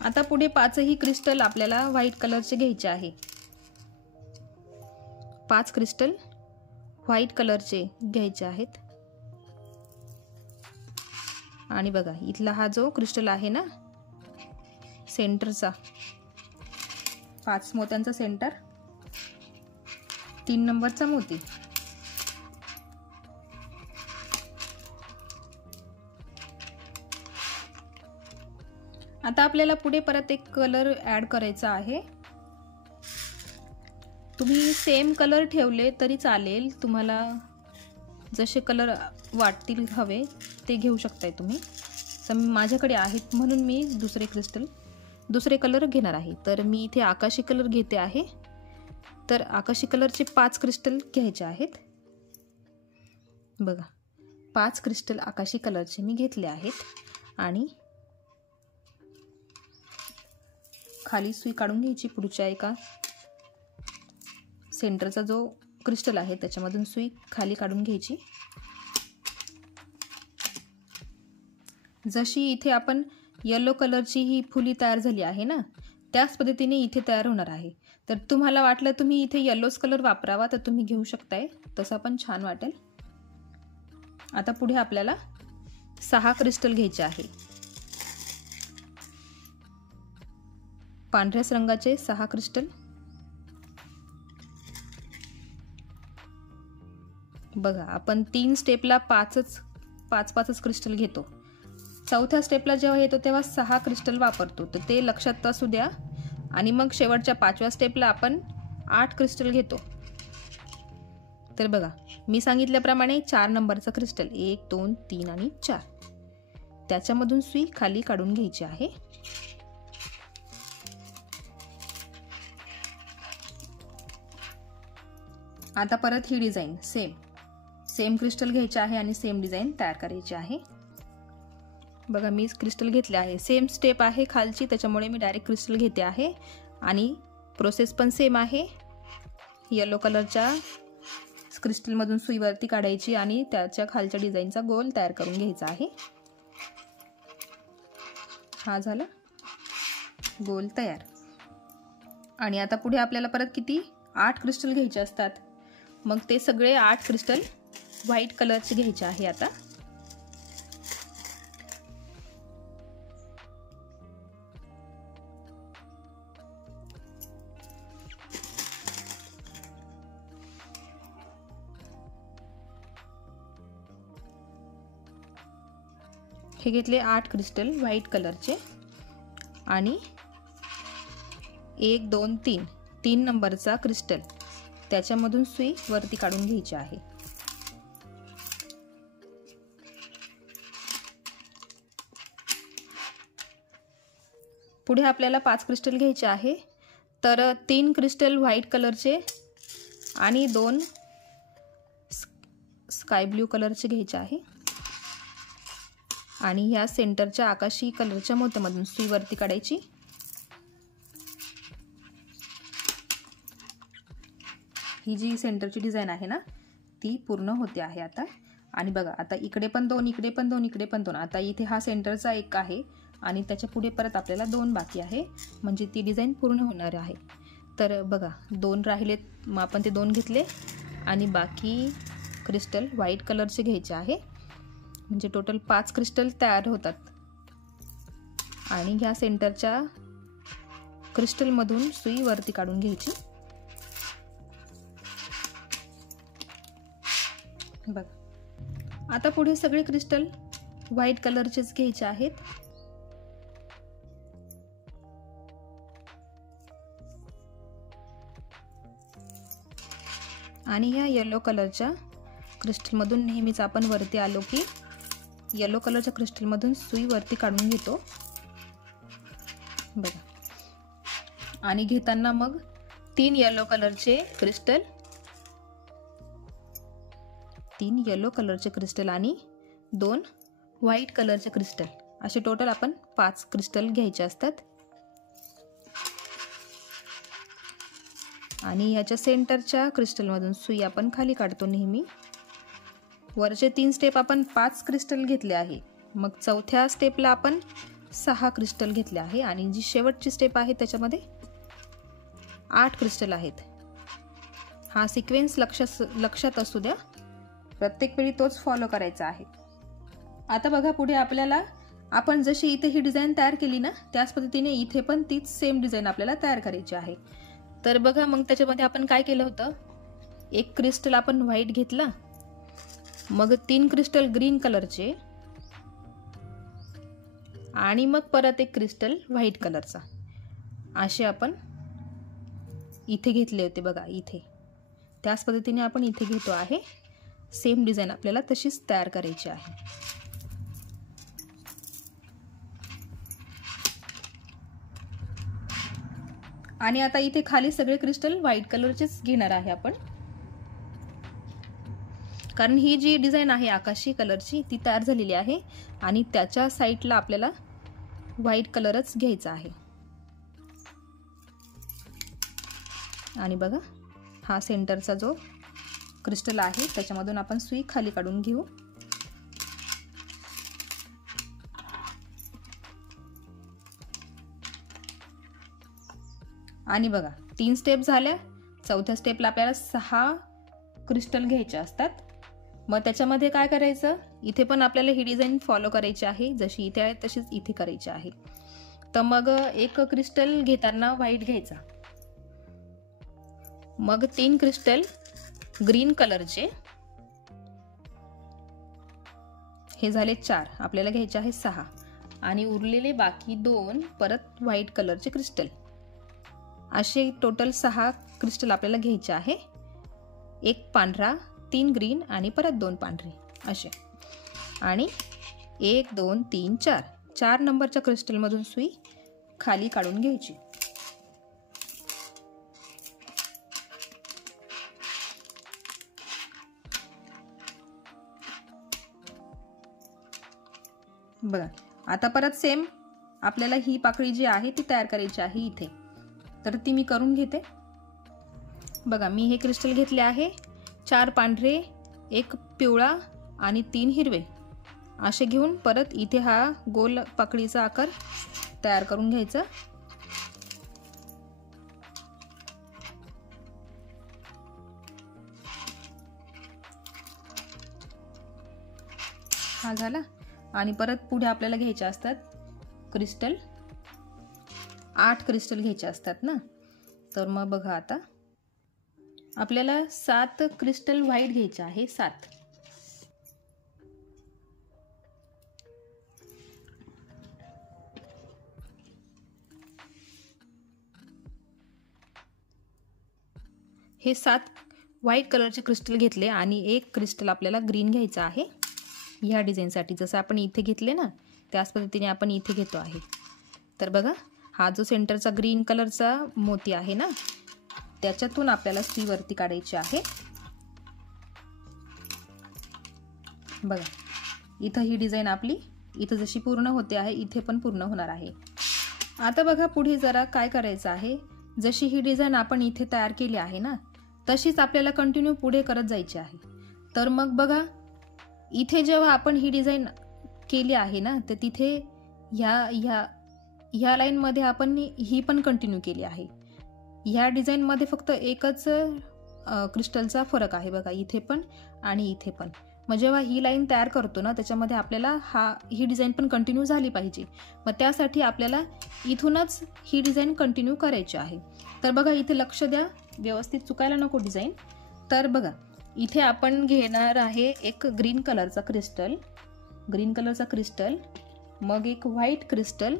आता पुढे 5ही क्रिस्टल आपल्याला व्हाईट कलरचे घ्यायचे आहे. 5 क्रिस्टल व्हाईट कलरचे घ्यायचे आहेत. आणि बघा इथला हा जो क्रिस्टल आहे ना सेंटरचा 5 मोत्यांचा सेंटर 3 नंबरचा मोती. आता आपल्याला पुढे परत एक कलर ऍड करायचा आहे. तुम्ही सेम कलर ठेवले तरी चालेल, तुम्हाला जसे कलर वाटतील हवे ते घेऊ शकताय तुम्ही. तर माझ्याकडे आहेत म्हणून मी दुसरे कलर घेणार आहे. तर मी इथे आकाशी कलर घेते आहे. तर आकाशी कलरचे 5 क्रिस्टल घ्यायचे आहेत. बघा 5 क्रिस्टल आकाशी कलरचे मी घेतले आहेत आणि खाली सुई काढून घ्यायची. पुढच्या एका सेंटरचा जो क्रिस्टल आहे त्याच्यामधून सुई खाली काढून घ्यायची. जशी इथे आपण येलो कलरची ही फुली तयार झाली आहे ना त्याच पद्धतीने इथे तयार होणार आहे. तर तुम्हाला वाटलं तुम्ही इथे येलोच कलर वापरावा तर तुम्ही घेऊ शकताय, तसा पण छान वाटेल. आता पुढे आपल्याला 6 क्रिस्टल घ्यायचे आहे. पांढऱ्या रंगाचे 6 क्रिस्टल. बघा आपण 3 स्टेपला 5 क्रिस्टल घेतो. चौथ्या स्टेपला जेव्हा येतो तेव्हा 6 क्रिस्टल वापरतो, तर ते लक्षात असू द्या. आणि मग शेवटच्या 5व्या स्टेपला आपण 8 क्रिस्टल घेतो. तर बघा मी सांगितल्याप्रमाणे 4 नंबरचा क्रिस्टल 1 2 3 आणि 4 त्याच्यामधून सुई खाली काढून घ्यायची आहे. आता परत ही डिझाईन सेम क्रिस्टल घ्यायचे आहे आणि सेम डिझाईन तयार करायची आहे. बघा मी क्रिस्टल घेतले आहे, सेम स्टेप आहे खालची, त्याच्यामुळे मी डायरेक्ट क्रिस्टल घेते आहे आणि प्रोसेस पण सेम आहे. येलो कलरच्या क्रिस्टलमधून सुई वरती काढायची आणि त्याच्या खालच्या डिझाईनचा गोल तयार करून घ्यायचा आहे. हा झाला गोल तयार. आणि आता पुढे आपल्याला परत किती 8 क्रिस्टल घ्यायचे असतात. मग ते सगळे 8 क्रिस्टल व्हाईट कलरचे घ्यायचे आहे. आता हे घेतले 8 क्रिस्टल व्हाईट कलरचे आणि 1 2 3 नंबरचा क्रिस्टल त्याच्यामधून सुई वरती काढून घ्यायची आहे. पुढे आपल्याला 5 क्रिस्टल घ्यायचे आहे. तर 3 क्रिस्टल व्हाईट कलरचे आणि 2 स्काय ब्ल्यू कलरचे घ्यायचे आहे. आणि ह्या सेंटरच्या आकाशी कलरच्या मोत्यामधून सुई वरती काढायची. ही जी सेंटरची डिझाईन आहे ना ती पूर्ण होते आहे आता. आणि बघा आता इकडे पण 2 इकडे पण 2 इकडे पण 2. आता इथे हा सेंटरचा एक आहे आणि त्याच्या पुढे परत आपल्याला 2 बाकी आहे, म्हणजे ती डिझाईन पूर्ण होणार आहे. तर बघा 2 राहिलेत, मग आपण ते 2 घेतले आणि बाकी क्रिस्टल व्हाईट कलरचे घ्यायचे आहे. म्हणजे टोटल 5 क्रिस्टल तयार होतात. आणि ह्या सेंटरच्या क्रिस्टलमधून सुई वरती काढून घ्यायची. बघा आता पुढे सगळे क्रिस्टल व्हाईट कलरचेच घ्यायचे आहेत. आणि ह्या येलो कलरच्या क्रिस्टलमधून नेहमीच आपण वरती आलो की येलो कलरच्या क्रिस्टलमधून सुई वरती काढून घेतो. बघा आणि घेताना मग 3 येलो कलरचे क्रिस्टल, 3 येलो कलरचे क्रिस्टल आणि 2 व्हाईट कलरचे क्रिस्टल, असे टोटल आपण 5 क्रिस्टल घ्यायचे असतात. आणि याच्या सेंटरच्या क्रिस्टलमधून सुई आपण खाली काढतो नेहमी. वरचे 3 स्टेप आपण 5 क्रिस्टल घेतले आहे. मग चौथ्या स्टेपला आपण 6 क्रिस्टल घेतले आहे आणि जी शेवटची स्टेप आहे त्याच्यामध्ये 8 क्रिस्टल आहेत. हा सिक्वेन्स लक्षात असू द्या, प्रत्येक वेळी तोच फॉलो करायचा आहे. आता बघा पुढे आपल्याला आपण जशी इथे ही डिझाईन तयार केली ना, त्याच पद्धतीने इथे पण तीच सेम डिझाईन आपल्याला तयार करायची आहे. तर बघा मग त्याच्यामध्ये आपण काय केलं होतं, एक क्रिस्टल आपण व्हाईट घेतला, मग 3 क्रिस्टल ग्रीन कलरचे आणि मग परत एक क्रिस्टल व्हाईट कलरचा, असे आपण इथे घेतले होते. बघा इथे त्याच पद्धतीने आपण इथे घेतो आहे. सेम डिझाईन आपल्याला तशीच तयार करायची आहे. आणि आता इथे खाली सगळे क्रिस्टल व्हाईट कलरचेच घेणार आहे आपण, कारण ही जी डिझाईन आहे आकाशी कलरची ती तयार झालेली आहे आणि त्याच्या साईडला आपल्याला व्हाईट कलरच घ्यायचा आहे. आणि बघा हा सेंटरचा जो क्रिस्टल आहे त्याच्यामधून आपण सुई खाली काढून घेऊ. आणि बघा 3 स्टेप झाल्या. चौथ्या स्टेपला आपल्याला 6 क्रिस्टल घ्यायचे असतात. मग त्याच्यामध्ये काय करायचं, इथे पण आपल्याला ही डिझाईन फॉलो करायची आहे. जशी इथे आहे तशीच इथे करायची आहे. तर मग एक क्रिस्टल घेताना व्हाईट घ्यायचा, मग 3 क्रिस्टल ग्रीन कलरचे, हे झाले 4, आपल्याला घ्यायचे आहे 6 आणि उरलेले बाकी 2 परत व्हाईट कलरचे क्रिस्टल, असे टोटल 6 क्रिस्टल आपल्याला घ्यायचे आहे. एक पांढरा, 3 ग्रीन आणि परत 2 पांढरे असे. आणि 1 2 3 4 4 नंबरच्या क्रिस्टलमधून सुई खाली काढून घ्यायची. बघा आता परत सेम आपल्याला ही पाकळी जी आहे ती तयार करायची आहे इथे. तर ती मी करून घेते. बघा मी हे क्रिस्टल घेतले आहे, 4 पांढरे, 1 पिवळा आणि 3 हिरवे, असे घेऊन परत इथे हा गोल पाकळीचा आकार तयार करून घ्यायचा. हा झाला. आणि परत पुढे आपल्याला घ्यायचे असतात क्रिस्टल, 8 क्रिस्टल घ्यायचे असतात ना. तर मग बघा आता आपल्याला 7 क्रिस्टल व्हाईट घ्यायचे आहे. 7 हे 7 व्हाईट कलरचे क्रिस्टल घेतले आणि एक क्रिस्टल आपल्याला ग्रीन घ्यायचा आहे ह्या डिझाईनसाठी. जसं आपण इथे घेतले ना त्याच पद्धतीने आपण इथे घेतो आहे. तर बघा हा जो सेंटरचा ग्रीन कलरचा मोती आहे ना, त्याच्यातून आपल्याला सुई वरती काढायची आहे. बघा इथं ही डिझाईन आपली इथं जशी पूर्ण होते आहे इथे पण पूर्ण होणार आहे. आता बघा पुढे जरा काय करायचं आहे, जशी ही डिझाईन आपण इथे तयार केली आहे ना तशीच आपल्याला कंटिन्यू पुढे करत जायची आहे. तर मग बघा इथे जेव्हा आपण ही डिझाईन केली आहे ना तर तिथे ह्या लाईनमध्ये आपण ही पण कंटिन्यू केली आहे. ह्या डिझाईनमध्ये फक्त एकच क्रिस्टलचा फरक आहे बघा, इथे पण आणि इथे पण. मग जेव्हा ही लाईन तयार करतो ना, त्याच्यामध्ये आपल्याला ही डिझाईन पण कंटिन्यू झाली पाहिजे. मग त्यासाठी आपल्याला इथूनच ही डिझाईन कंटिन्यू करायची आहे. तर बघा इथे लक्ष द्या, व्यवस्थित चुकायला नको डिझाईन. तर बघा इथे आपण घेणार आहे एक ग्रीन कलरचा क्रिस्टल, मग एक व्हाईट क्रिस्टल,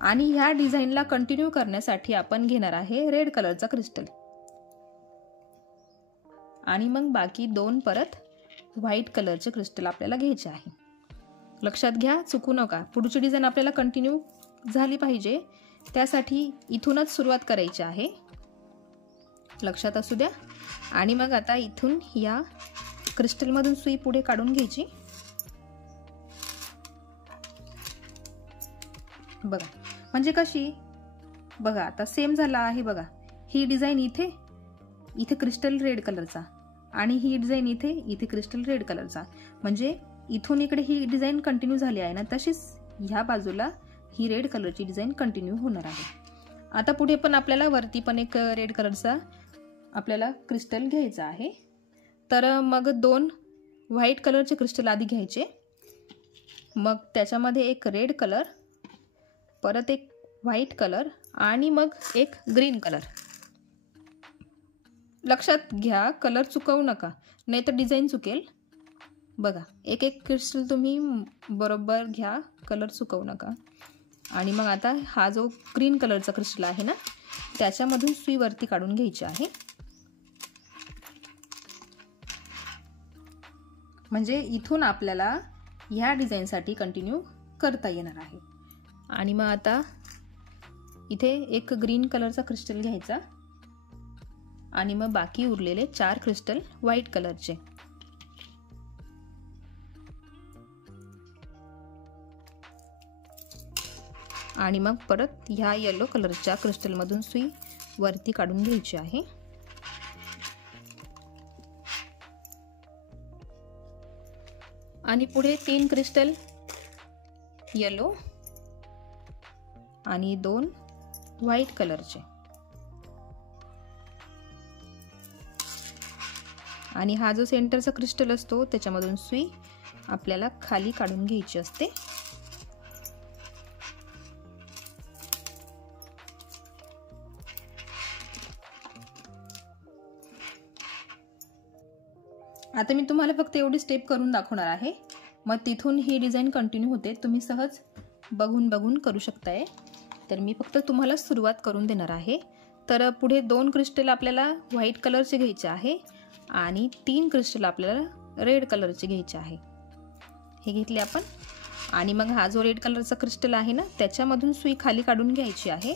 आणि ह्या डिझाईनला कंटिन्यू करण्यासाठी आपण घेणार आहे रेड कलरचा क्रिस्टल, आणि मग बाकी 2 परत व्हाईट कलरचे क्रिस्टल आपल्याला घ्यायचे आहे. लक्षात घ्या, चुकू नका. पुढची डिझाईन आपल्याला कंटिन्यू झाली पाहिजे, त्यासाठी इथूनच सुरुवात करायची आहे, लक्षात असू द्या. आणि मग आता इथून या क्रिस्टलमधून सुई पुढे काढून घ्यायची. बघा म्हणजे कशी, बघा आता सेम झाला आहे. बघा ही डिझाईन इथे क्रिस्टल रेड कलरचा, आणि ही डिझाईन इथे क्रिस्टल रेड कलरचा, म्हणजे इथून इकडे ही डिझाईन कंटिन्यू झाली आहे ना, तशीच ह्या बाजूला ही रेड कलरची डिझाईन कंटिन्यू होणार आहे. आता पुढे पण आपल्याला वरती पण एक रेड कलरचा आपल्याला क्रिस्टल घ्यायचा आहे. तर मग 2 व्हाईट कलरचे क्रिस्टल आधी घ्यायचे, मग त्याच्यामध्ये एक रेड कलर, परत एक व्हाईट कलर, आणि मग एक ग्रीन कलर. लक्षात घ्या, कलर चुकवू नका, नाही तर डिझाईन चुकेल. बघा एक क्रिस्टल तुम्ही बरोबर घ्या, कलर चुकवू नका. आणि मग आता हा जो ग्रीन कलरचा क्रिस्टल आहे ना, त्याच्यामधून सुई वरती काढून घ्यायची आहे, म्हणजे इथून आपल्याला ह्या डिझाईनसाठी कंटिन्यू करता येणार आहे. आणि मग आता इथे एक ग्रीन कलरचा क्रिस्टल घ्यायचा, आणि मग बाकी उरलेले 4 क्रिस्टल व्हाईट कलरचे. आणि मग परत ह्या येलो कलरच्या क्रिस्टलमधून सुई वरती काढून घ्यायची आहे. आणि पुढे 3 क्रिस्टल येलो आणि 2 व्हाईट कलरचे, आणि हा जो सेंटरचा क्रिस्टल असतो त्याच्यामधून सुई आपल्याला खाली काढून घ्यायची असते. आता मी तुम्हाला फक्त एवढी स्टेप करून दाखवणार आहे, मग तिथून ही डिझाईन कंटिन्यू होते. तुम्ही सहज बघून करू शकताय. तर मी फक्त तुम्हाला सुरुवात करून देणार आहे. तर पुढे 2 क्रिस्टल आपल्याला व्हाईट कलरचे घ्यायचे आहे, आणि 3 क्रिस्टल आपल्याला रेड कलरचे घ्यायचे आहे. हे घेतले आपण. आणि मग हा जो रेड कलरचा क्रिस्टल आहे ना, त्याच्यामधून सुई खाली काढून घ्यायची आहे.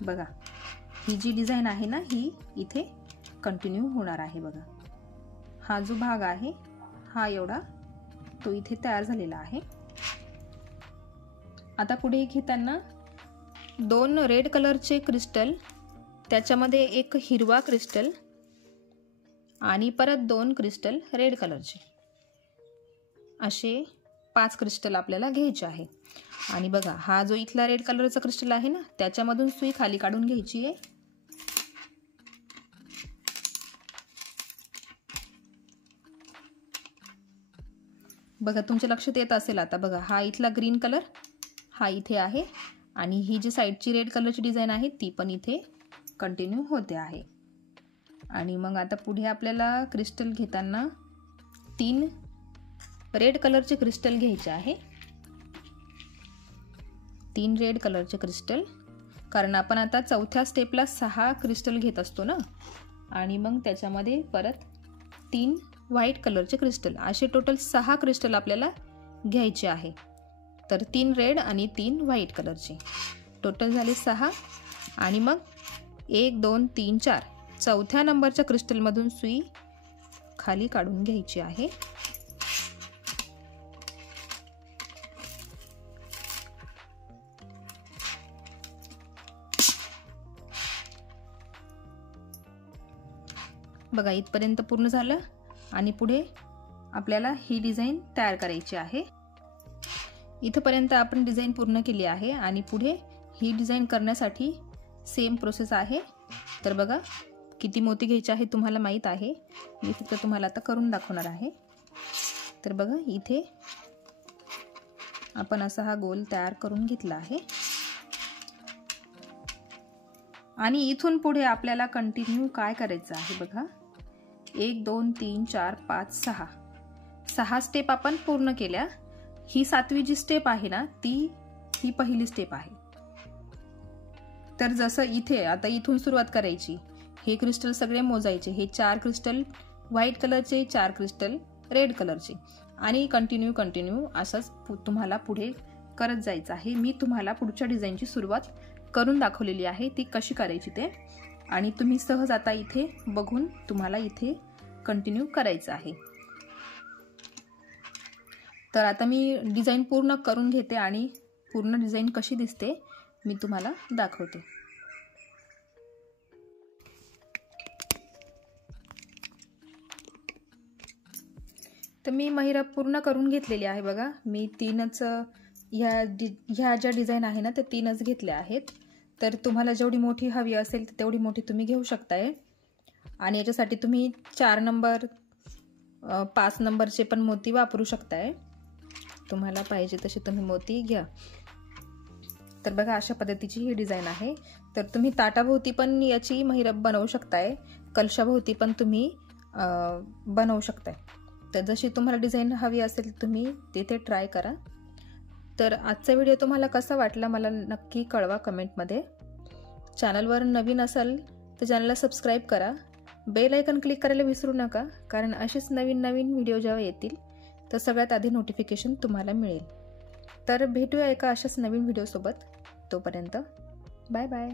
बघा ही जी डिझाईन आहे ना, ही इथे कंटिन्यू होणार आहे. बघा हा जो भाग आहे हा एवढा तो इथे तयार झालेला आहे. आता पुढे घेताना 2 रेड कलरचे क्रिस्टल, त्याच्यामध्ये एक हिरवा क्रिस्टल, आणि परत 2 क्रिस्टल रेड कलरचे, असे 5 क्रिस्टल आपल्याला घ्यायचे आहे. आणि बघा हा जो इथला रेड कलरचा क्रिस्टल आहे ना, त्याच्यामधून सुई खाली काढून घ्यायची आहे. बघा तुमच्या लक्षात येत असेल आता. बघा हा इथला ग्रीन कलर हा इथे आहे, आणि ही जी साईडची रेड कलरची डिझाईन आहे ती पण इथे कंटिन्यू होते आहे. आणि मग आता पुढे आपल्याला क्रिस्टल घेताना 3 रेड कलरचे क्रिस्टल घ्यायचे आहे. 3 रेड कलरचे क्रिस्टल, कारण आपण आता चौथ्या स्टेपला 6 क्रिस्टल घेत असतो ना, आणि मग त्याच्यामध्ये परत 3 व्हाईट कलरचे क्रिस्टल, असे टोटल 6 क्रिस्टल आपल्याला घ्यायचे आहे. तर 3 रेड आणि 3 व्हाईट कलरचे, टोटल झाले 6. आणि मग 1 2 3 4 चौथ्या नंबरच्या क्रिस्टलमधून सुई खाली काढून घ्यायची आहे. बघा इथपर्यंत पूर्ण झालं. आणि पुढे आपल्याला ही डिझाईन तयार करायची आहे. इथपर्यंत आपण डिझाईन पूर्ण केली आहे आणि पुढे ही डिझाईन करण्यासाठी सेम प्रोसेस आहे. तर बघा किती मोती घ्यायचे आहे तुम्हाला माहीत आहे, मी फक्त तुम्हाला आता करून दाखवणार आहे. तर बघा इथे आपण असा हा गोल तयार करून घेतला आहे आणि इथून पुढे आपल्याला कंटिन्यू काय करायचं आहे बघा. 1 2 3 4 5 6 स्टेप आपण पूर्ण केल्या. ही 7वी जी स्टेप आहे ना ही पहिली स्टेप आहे. तर जसं इथे आता इथून सुरुवात करायची. हे क्रिस्टल सगळे मोजायचे. हे 4 क्रिस्टल व्हाईट कलरचे, 4 क्रिस्टल रेड कलरचे आणि कंटिन्यू असंच तुम्हाला पुढे करत जायचं आहे. मी तुम्हाला पुढच्या डिझाईनची सुरुवात करून दाखवलेली आहे, ती कशी करायची ते, आणि तुम्ही सहज आता इथे बघून तुम्हाला इथे कंटिन्यू करायचं आहे. तर आता मी डिझाईन पूर्ण करून घेते आणि पूर्ण डिझाईन कशी दिसते मी तुम्हाला दाखवते. तर मी महिरप पूर्ण करून घेतलेली आहे बघा. मी 3च ह्या ज्या डिझाईन आहे ना ते 3च घेतल्या आहेत. तर तुम्हाला जेवढी मोठी हवी असेल तेवढी मोठी तुम्ही घेऊ शकताय आणि याच्यासाठी तुम्ही 4 नंबर 5 नंबरचे पण मोती वापरू शकताय. तुम्हाला पाहिजे तसे तुम्ही मोती घ्या. तर बघा अशा पद्धतीची ही डिझाईन आहे. तर तुम्ही ताटाभोवती पण याची महिरप बनवू शकताय, कलशाभोवती पण तुम्ही बनवू शकताय. तर जशी तुम्हाला डिझाईन हवी असेल तुम्ही तिथे ट्राय करा. तर आजचा व्हिडिओ तुम्हाला कसा वाटला मला नक्की कळवा कमेंटमध्ये. चॅनलवर नवीन असाल तर चॅनलला सबस्क्राईब करा. बेल आयकॉन क्लिक करायला विसरू नका, कारण असेच नवीन व्हिडिओ जेव्हा येतील तर सगळ्यात आधी नोटिफिकेशन तुम्हाला मिळेल. तर भेटूया एका अशाच नवीन व्हिडिओसोबत. तोपर्यंत बाय बाय.